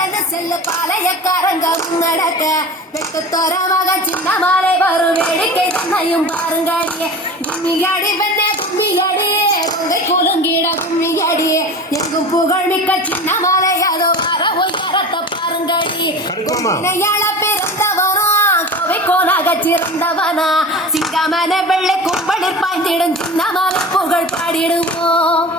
கடந்து செல்லு பாளையக்காரங்க முன்னடக்க வெட்டு தோரமாக சின்ன மாலை வரும் வேடிக்கை தன்னையும் பாருங்கடியே கும்மியாடி பெண்ணே கும்மியாடியே கொங்கை குலுங்கிட கும்மியாடியே எங்கும் புகழ் மிக்க சின்ன மாலை அதோ வர உயரத்தை பாருங்கடி இணையாள பிறந்தவனா கோவை கோனாக சிறந்தவனா சிங்கமன வெள்ளை கும்பலில் பாய்ந்திடும் சின்ன மாலை புகழ் பாடிடுவோம்.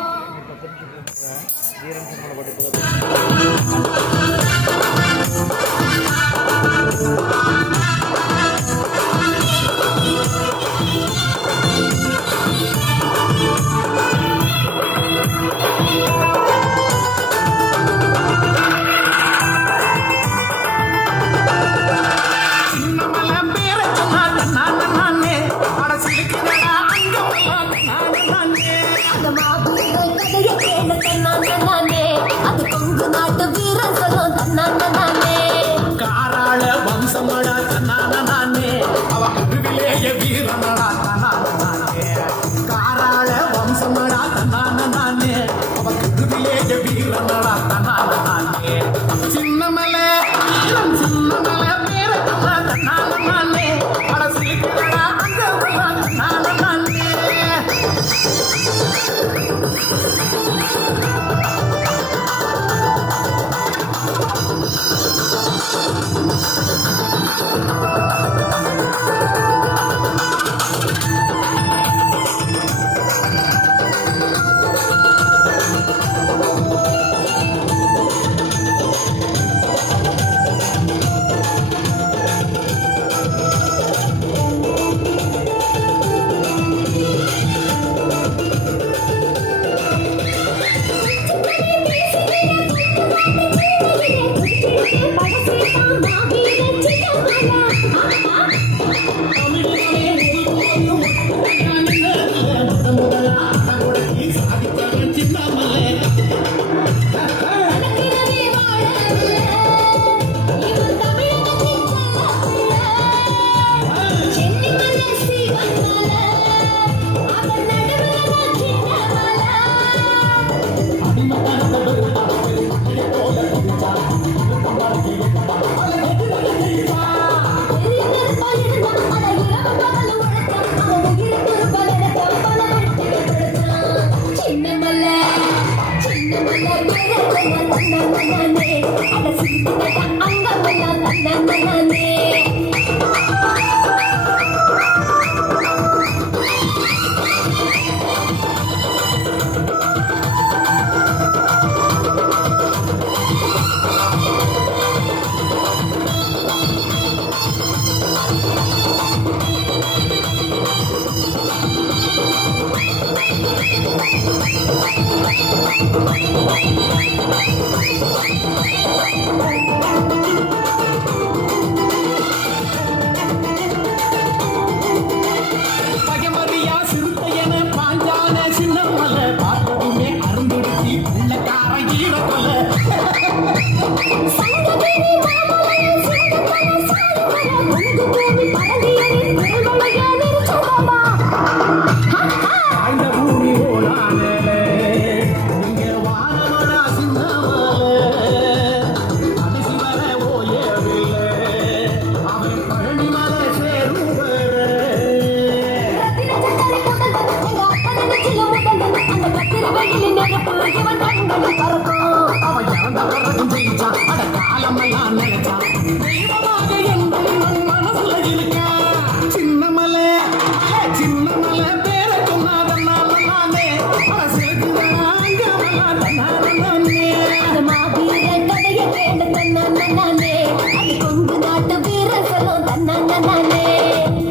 காராள வம்சமடா தன்னானே அவ அருவிலேய வீரனடா தன்னானே காராள வம்சமடா தன்னானே அவ அருவிலேய வீரனடா தன்னானே சின்னமலை வீரம் சின்னமலை பேர தன்னானே அட சிலிக்கடா அங்க தன்னானே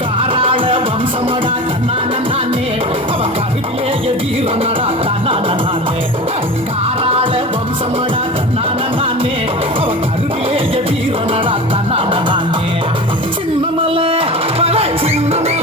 காராள வம்சமடா தன்னானே அவ கருவிலேய வீரனடா தன்னானே காராள வம்சமடா தன்னானே அவ கருவிலேய வீரனடா தன்னானே சின்னமலை பல சின்னமலை